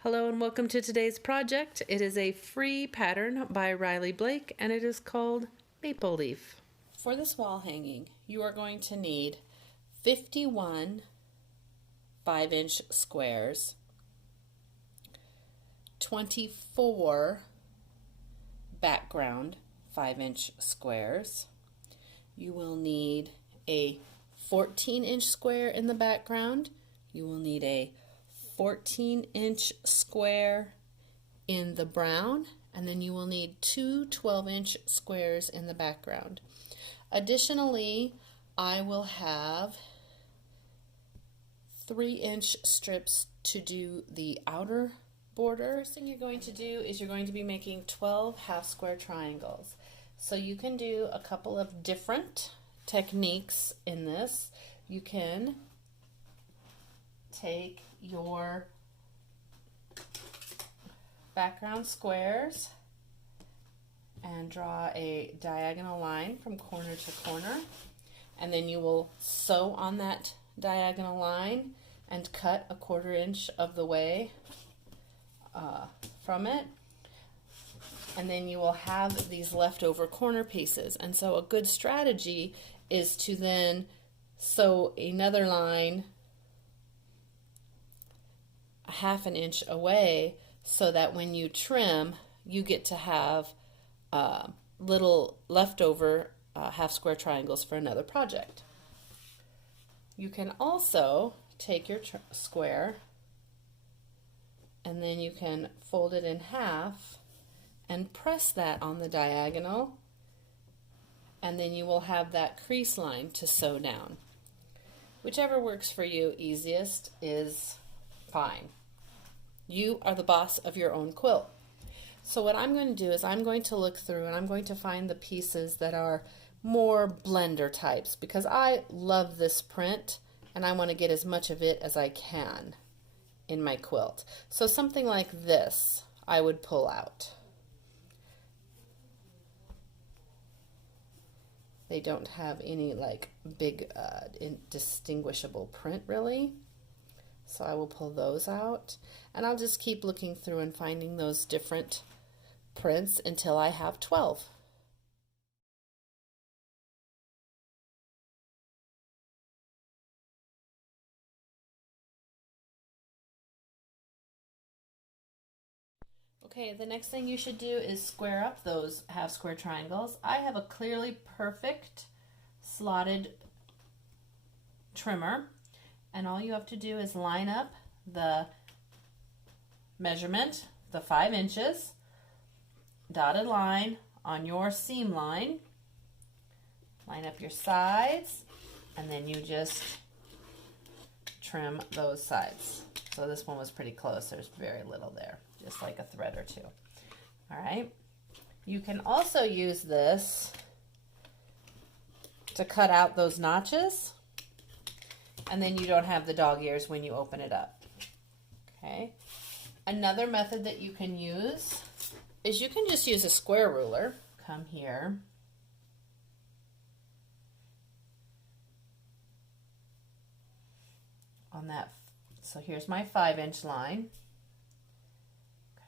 Hello and welcome to today's project. It is a free pattern by Riley Blake and it is called Maple Leaf. For this wall hanging, you are going to need 51 5-inch squares, 24 background 5-inch squares. You will need a 14-inch square in the background. You will need a 14-inch square in the brown, and then you will need two 12-inch squares in the background. Additionally, I will have 3-inch strips to do the outer border. First thing you're going to do is you're going to be making 12 half square triangles. So you can do a couple of different techniques in this. You can take your background squares and draw a diagonal line from corner to corner, and then you will sew on that diagonal line and cut 1/4 inch of the way from it, and then you will have these leftover corner pieces. And so a good strategy is to then sew another line 1/2 inch away, so that when you trim, you get to have little leftover half square triangles for another project. You can also take your square and then you can fold it in half and press that on the diagonal, and then you will have that crease line to sew down. Whichever works for you easiest is fine. You are the boss of your own quilt. So what I'm going to do is I'm going to look through and I'm going to find the pieces that are more blender types, because I love this print and I want to get as much of it as I can in my quilt. So something like this I would pull out. They don't have any like big indistinguishable print really. So I will pull those out, and I'll just keep looking through and finding those different prints until I have 12. Okay, the next thing you should do is square up those half square triangles. I have a clearly perfect slotted trimmer, and all you have to do is line up the measurement, the 5 inches, dotted line on your seam line, line up your sides, and then you just trim those sides. So this one was pretty close. There's very little there, just like a thread or two. All right. You can also use this to cut out those notches, and then you don't have the dog ears when you open it up. Okay. Another method that you can use is you can just use a square ruler. Come here. On that, so here's my 5-inch line.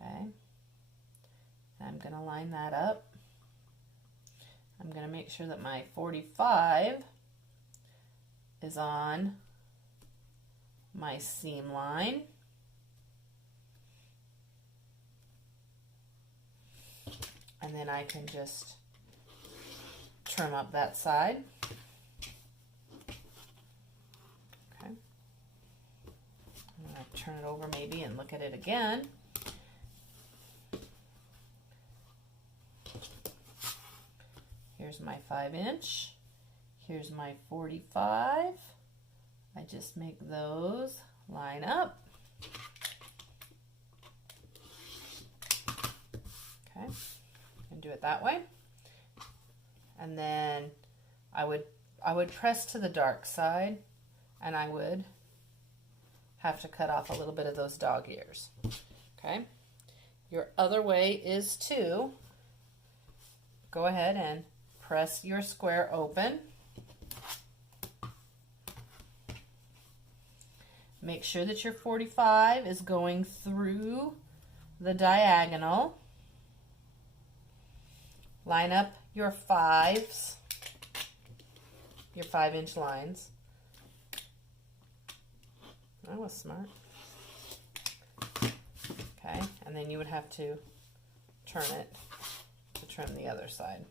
Okay. I'm going to line that up. I'm going to make sure that my 45 is on my seam line. And then I can just trim up that side. Okay. I'm going to turn it over maybe and look at it again. Here's my 5-inch. Here's my 45. I just make those line up. Okay. And do it that way, and then I would press to the dark side, and I would have to cut off a little bit of those dog ears. Okay. Your other way is to go ahead and press your square open, Make sure that your 45 is going through the diagonal. Line up your 5s, your 5-inch lines. That was smart. Okay, and then you would have to turn it to trim the other side.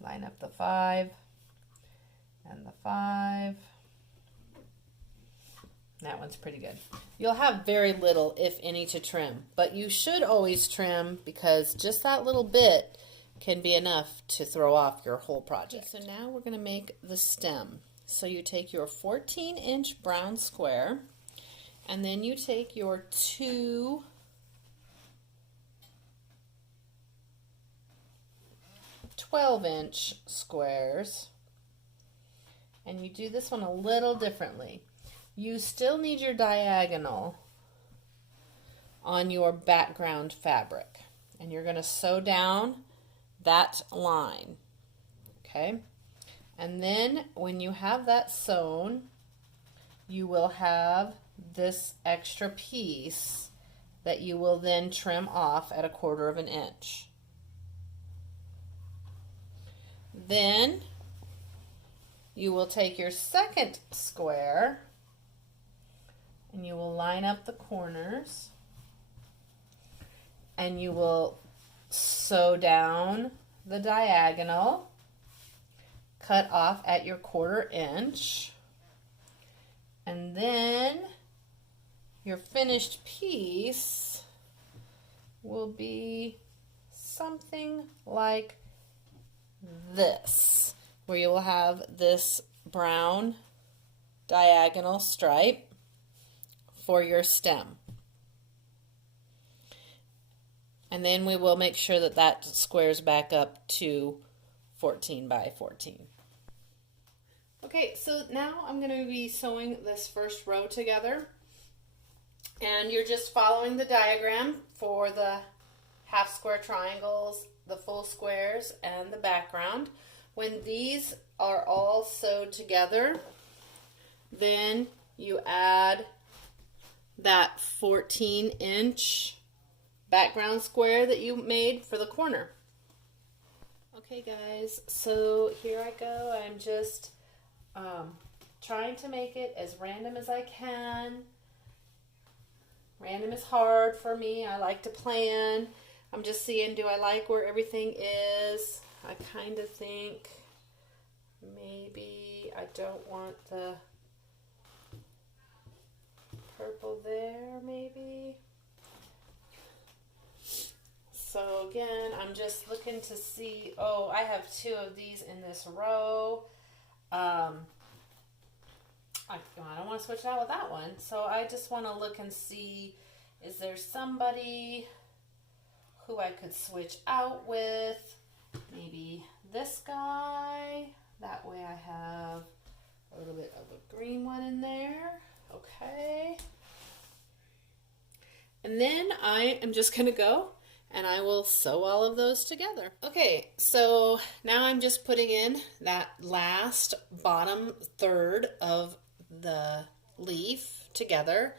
Line up the 5 and the 5. That one's pretty good. You'll have very little, if any, to trim, but you should always trim because just that little bit can be enough to throw off your whole project. Okay, so now we're going to make the stem. So you take your 14-inch brown square, and then you take your 2 12-inch squares, and you do this one a little differently. You still need your diagonal on your background fabric, and you're going to sew down that line, okay? And then when you have that sewn, you will have this extra piece that you will then trim off at 1/4 of an inch. Then you will take your second square and you will line up the corners and you will sew down the diagonal, cut off at your 1/4 inch, and then your finished piece will be something like this, where you will have this brown diagonal stripe for your stem. And then we will make sure that that squares back up to 14 by 14. Okay, so now I'm going to be sewing this first row together. And you're just following the diagram for the half square triangles, the full squares, and the background. When these are all sewed together, then you add that 14-inch background square that you made for the corner. Okay guys, so here I go. I'm just trying to make it as random as I can. Random is hard for me. I like to plan. I'm just seeing, do I like where everything is? I kind of think maybe I don't want the purple there, maybe. So again, I'm just looking to see, oh, I have 2 of these in this row. I don't want to switch out with that one. So I just want to look and see, is there somebody who I could switch out with? Maybe this guy. That way I have a little bit of a green one in there. Okay. And then I am just going to go and I will sew all of those together. Okay, so now I'm just putting in that last bottom third of the leaf together.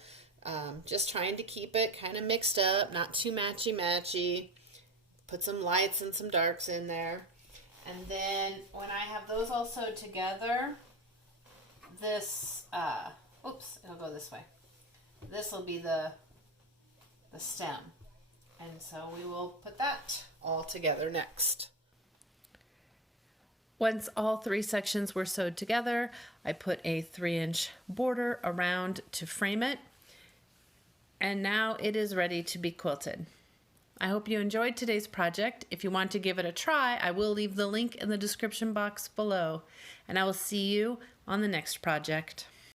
Just trying to keep it kind of mixed up, not too matchy-matchy. Put some lights and some darks in there. And then when I have those all sewed together, this, oops, it'll go this way. This will be the stem. And so we will put that all together next. Once all 3 sections were sewed together, I put a 3-inch border around to frame it. And now it is ready to be quilted. I hope you enjoyed today's project. If you want to give it a try, I will leave the link in the description box below. And I will see you on the next project.